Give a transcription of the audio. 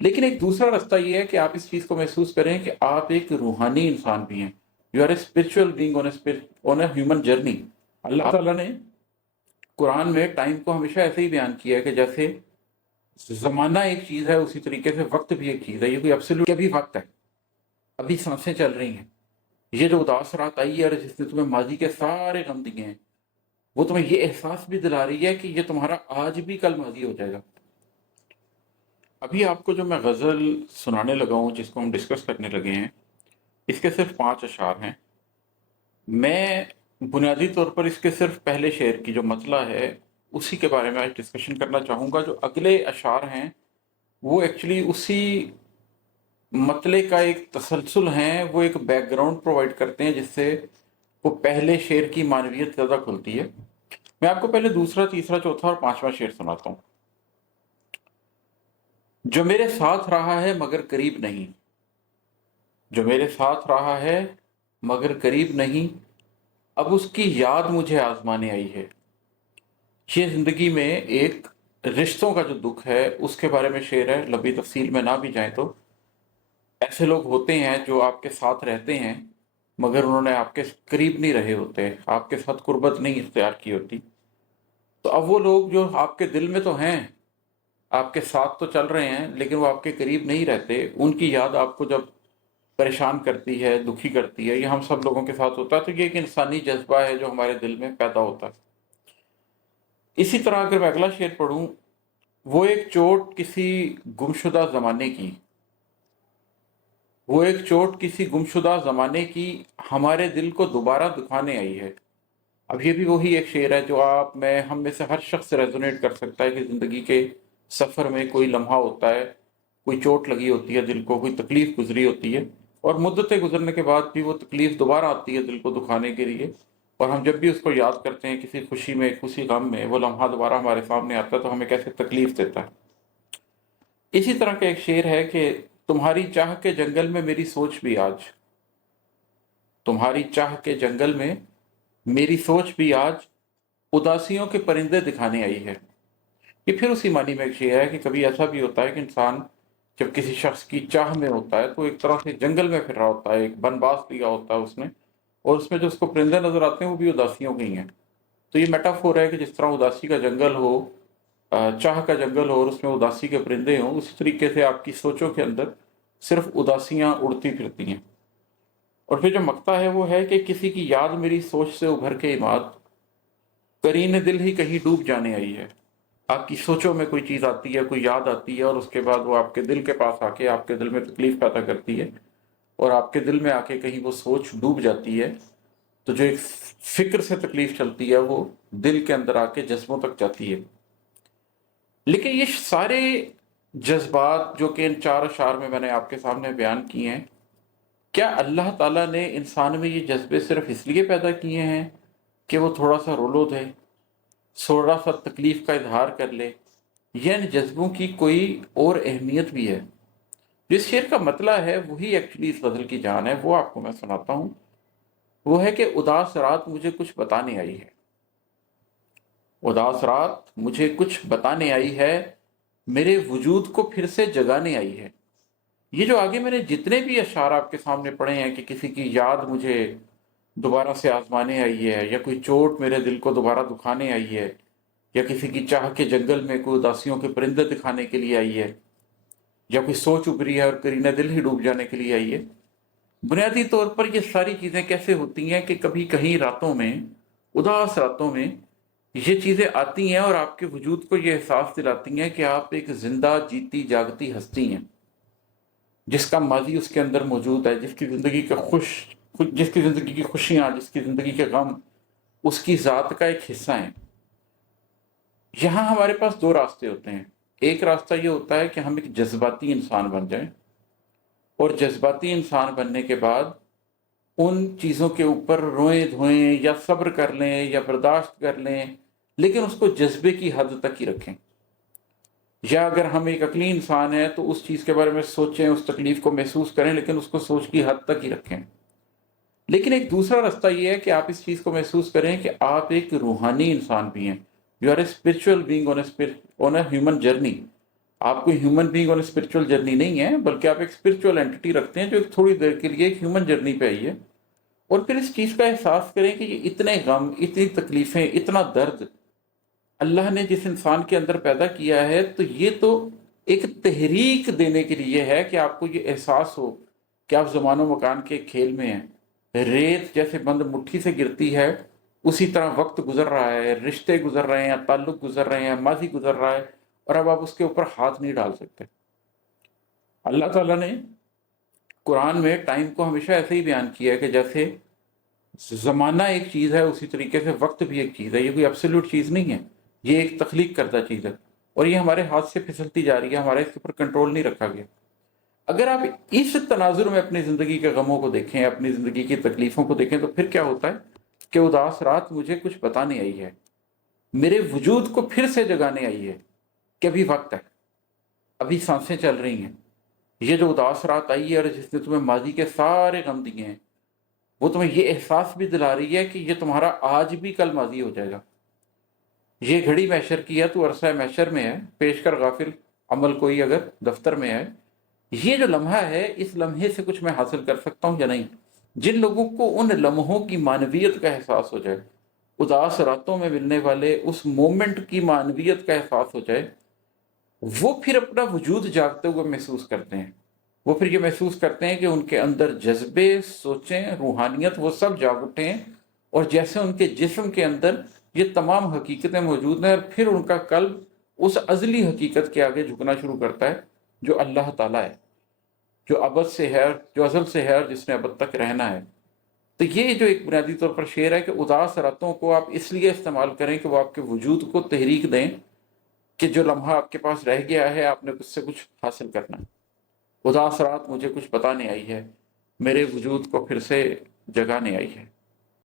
लेकिन एक दूसरा रास्ता ये है कि आप इस चीज को महसूस करें कि आप एक रूहानी इंसान भी हैं। You are a spiritual being on a human journey. अल्लाह ताला ने कुरान में टाइम को हमेशा ऐसे ही बयान किया है कि जैसे जमाना एक चीज है, उसी तरीके से वक्त भी एक चीज है। ये कोई एब्सोल्यूट अभी वक्त है, अभी सांसें चल रही हैं। ये जो उदास रात आई है और जिसने तुम्हें माजी के सारे गम दिए हैं, वो तुम्हें ये एहसास भी दिला रही है कि ये तुम्हारा आज भी कल माजी हो जाएगा। अभी आपको जो मैं गजल सुनाने लगा हूं, जिसको हम डिस्कस करने लगे हैं, इसके सिर्फ 5 अशार हैं। मैं बुनियादी तौर पर इसके सिर्फ पहले शेर की जो मतला है उसी के बारे में आज डिस्कशन करना चाहूँगा। जो अगले अशार हैं वो एक्चुअली उसी मतले का एक तसलसल है, वो एक बैकग्राउंड प्रोवाइड करते हैं जिससे वो पहले शेर की मानवियत ज़्यादा खुलती है। मैं आपको पहले दूसरा, तीसरा, चौथा और 5वां शेर सुनाता हूँ। जो मेरे साथ रहा है मगर करीब नहीं, जो मेरे साथ रहा है मगर करीब नहीं, अब उसकी याद मुझे आजमाने आई है। ये जिंदगी में एक रिश्तों का जो दुख है उसके बारे में शेर है। लंबी तफसील में ना भी जाए तो ऐसे लोग होते हैं जो आपके साथ रहते हैं मगर उन्होंने आपके करीब नहीं रहे होते, आपके साथ कुर्बत नहीं इख्तियार की होती। तो अब वो लोग जो आपके दिल में तो हैं, आपके साथ तो चल रहे हैं, लेकिन वो आपके करीब नहीं रहते, उनकी याद आपको जब परेशान करती है, दुखी करती है, ये हम सब लोगों के साथ होता है। तो ये एक इंसानी जज्बा है जो हमारे दिल में पैदा होता है। इसी तरह अगर मैं अगला शेर पढ़ूं, वो एक चोट किसी गुमशुदा जमाने की, वो एक चोट किसी गुमशुदा जमाने की हमारे दिल को दोबारा दुखाने आई है। अब ये भी वही एक शेर है जो आप, मैं, हम में से हर शख्स रेजोनेट कर सकता है कि जिंदगी के सफर में कोई लम्हा होता है, कोई चोट लगी होती है दिल को, कोई तकलीफ गुजरी होती है, और मुद्दतें गुजरने के बाद भी वो तकलीफ दोबारा आती है दिल को दुखाने के लिए। और हम जब भी उसको याद करते हैं किसी खुशी में, खुशी गम में, वो लम्हा दोबारा हमारे सामने आता है तो हमें कैसे तकलीफ देता है। इसी तरह का एक शेर है कि तुम्हारी चाह के जंगल में मेरी सोच भी आज, तुम्हारी चाह के जंगल में मेरी सोच भी आज उदासियों के परिंदे दिखाने आई है। ये फिर उसी मानी में एक शेर है कि कभी ऐसा भी होता है कि इंसान जब किसी शख्स की चाह में होता है तो एक तरह से जंगल में फिर रहा होता है, एक वनवास लिया होता है उसने, और उसमें जो उसको परिंदे नजर आते हैं वो भी उदासियों के ही हैं। तो ये मेटाफोर है कि जिस तरह उदासी का जंगल हो, चाह का जंगल हो और उसमें उदासी के परिंदे हों, उसी तरीके से आपकी सोचों के अंदर सिर्फ उदासियां उड़ती फिरती हैं। और फिर जो मकता है वो है कि किसी की याद मेरी सोच से उभर के इमाद, करीने दिल ही कहीं डूब जाने आई है। आपकी सोचों में कोई चीज़ आती है, कोई याद आती है, और उसके बाद वो आपके दिल के पास आके आपके दिल में तकलीफ पैदा करती है, और आपके दिल में आके कहीं वो सोच डूब जाती है। तो जो एक फिक्र से तकलीफ चलती है वो दिल के अंदर आके जज्बों तक जाती है। लेकिन ये सारे जज्बात जो कि इन 4 अशार में मैंने आपके सामने बयान किए हैं, क्या अल्लाह ताला ने इंसान में ये जज्बे सिर्फ इसलिए पैदा किए हैं कि वो थोड़ा सा रोलो दे, थोड़ा सा तकलीफ का इजहार कर ले, या इन जज्बों की कोई और अहमियत भी है? जिस शेर का मतला है वही एक्चुअली इस गजल की जान है, वो आपको मैं सुनाता हूँ। वो है कि उदास रात मुझे कुछ बताने आई है, उदास रात मुझे कुछ बताने आई है, मेरे वजूद को फिर से जगाने आई है। ये जो आगे मैंने जितने भी अशार आपके सामने पढ़े हैं कि किसी की याद मुझे दोबारा से आजमाने आई है, या कोई चोट मेरे दिल को दोबारा दुखाने आई है, या किसी की चाह के जंगल में कोई उदासियों के परिंदे दिखाने के लिए आई है, या कोई सोच उभरी है और करीना दिल ही डूब जाने के लिए आई है। बुनियादी तौर पर ये सारी चीज़ें कैसे होती हैं कि कभी कहीं रातों में, उदास रातों में ये चीज़ें आती हैं और आपके वजूद को ये एहसास दिलाती हैं कि आप एक जिंदा जीती जागती हस्ती हैं, जिसका माजी उसके अंदर मौजूद है, जिसकी ज़िंदगी का जिसकी ज़िंदगी की खुशियाँ, जिसकी ज़िंदगी के गम उसकी ज़ात का एक हिस्सा है। यहाँ हमारे पास 2 रास्ते होते हैं। एक रास्ता ये होता है कि हम एक जज्बाती इंसान बन जाएं, और जज्बाती इंसान बनने के बाद उन चीज़ों के ऊपर रोएं धोएं या सब्र कर लें या बर्दाश्त कर लें, लेकिन उसको जज्बे की हद तक ही रखें। या अगर हम एक अक्ली इंसान है तो उस चीज़ के बारे में सोचें, उस तकलीफ को महसूस करें, लेकिन उसको सोच की हद तक ही रखें। लेकिन एक दूसरा रास्ता ये है कि आप इस चीज़ को महसूस करें कि आप एक रूहानी इंसान भी हैं। You are a spiritual being on a human journey. آپ کوئی ہیومن بینگ اور اسپرچول جرنی نہیں ہے، بلکہ آپ ایک اسپرچول اینٹی رکھتے ہیں جو ایک تھوڑی دیر کے لیے ایک ہیومن جرنی پہ آئی ہے، اور پھر اس چیز کا احساس کریں کہ یہ اتنے غم، اتنی تکلیفیں، اتنا درد اللہ نے جس انسان کے اندر پیدا کیا ہے، تو یہ تو ایک تحریک دینے کے لیے ہے کہ آپ کو یہ احساس ہو کہ آپ زمان و مکان کے کھیل میں ہیں، ریت جیسے بند مٹھی سے گرتی ہے اسی طرح وقت گزر رہا ہے، رشتے گزر رہے ہیں، تعلق گزر رہے ہیں، ماضی گزر رہا ہے، اور اب آپ اس کے اوپر ہاتھ نہیں ڈال سکتے۔ اللہ تعالیٰ نے قرآن میں ٹائم کو ہمیشہ ایسے ہی بیان کیا ہے کہ جیسے زمانہ ایک چیز ہے، اسی طریقے سے وقت بھی ایک چیز ہے، یہ کوئی ایبسولوٹ چیز نہیں ہے، یہ ایک تخلیق کردہ چیز ہے، اور یہ ہمارے ہاتھ سے پھسلتی جا رہی ہے، ہمارے اس کے اوپر کنٹرول نہیں رکھا گیا۔ اگر آپ اس تناظر میں اپنی زندگی کے غموں کو دیکھیں، اپنی زندگی کی تکلیفوں کو دیکھیں، تو پھر کیا ہوتا ہے کہ اداس رات مجھے کچھ بتانے آئی ہے، میرے وجود کو پھر سے جگانے آئی ہے کہ ابھی وقت ہے، ابھی سانسیں چل رہی ہیں۔ یہ جو اداس رات آئی ہے اور جس نے تمہیں ماضی کے سارے غم دیے ہیں، وہ تمہیں یہ احساس بھی دلا رہی ہے کہ یہ تمہارا آج بھی کل ماضی ہو جائے گا۔ یہ گھڑی محشر کی ہے، تو عرصہ محشر میں ہے، پیش کر غافل عمل کوئی اگر دفتر میں ہے۔ یہ جو لمحہ ہے، اس لمحے سے کچھ میں حاصل کر سکتا ہوں یا نہیں؟ جن لوگوں کو ان لمحوں کی معنویت کا احساس ہو جائے، اداس راتوں میں ملنے والے اس مومنٹ کی معنویت کا احساس ہو جائے، وہ پھر اپنا وجود جاگتے ہوئے محسوس کرتے ہیں۔ وہ پھر یہ محسوس کرتے ہیں کہ ان کے اندر جذبے، سوچیں، روحانیت وہ سب جاگ اٹھے ہیں، اور جیسے ان کے جسم کے اندر یہ تمام حقیقتیں موجود ہیں، اور پھر ان کا قلب اس ازلی حقیقت کے آگے جھکنا شروع کرتا ہے جو اللہ تعالیٰ ہے، جو ابد سے ہے، جو ازل سے ہے، اور جس نے ابد تک رہنا ہے۔ تو یہ جو ایک بنیادی طور پر شعر ہے کہ اداس راتوں کو آپ اس لیے استعمال کریں کہ وہ آپ کے وجود کو تحریک دیں کہ جو لمحہ آپ کے پاس رہ گیا ہے، آپ نے اس سے کچھ حاصل کرنا ہے۔ اداس رات مجھے کچھ بتانے آئی ہے، میرے وجود کو پھر سے جگانے آئی ہے۔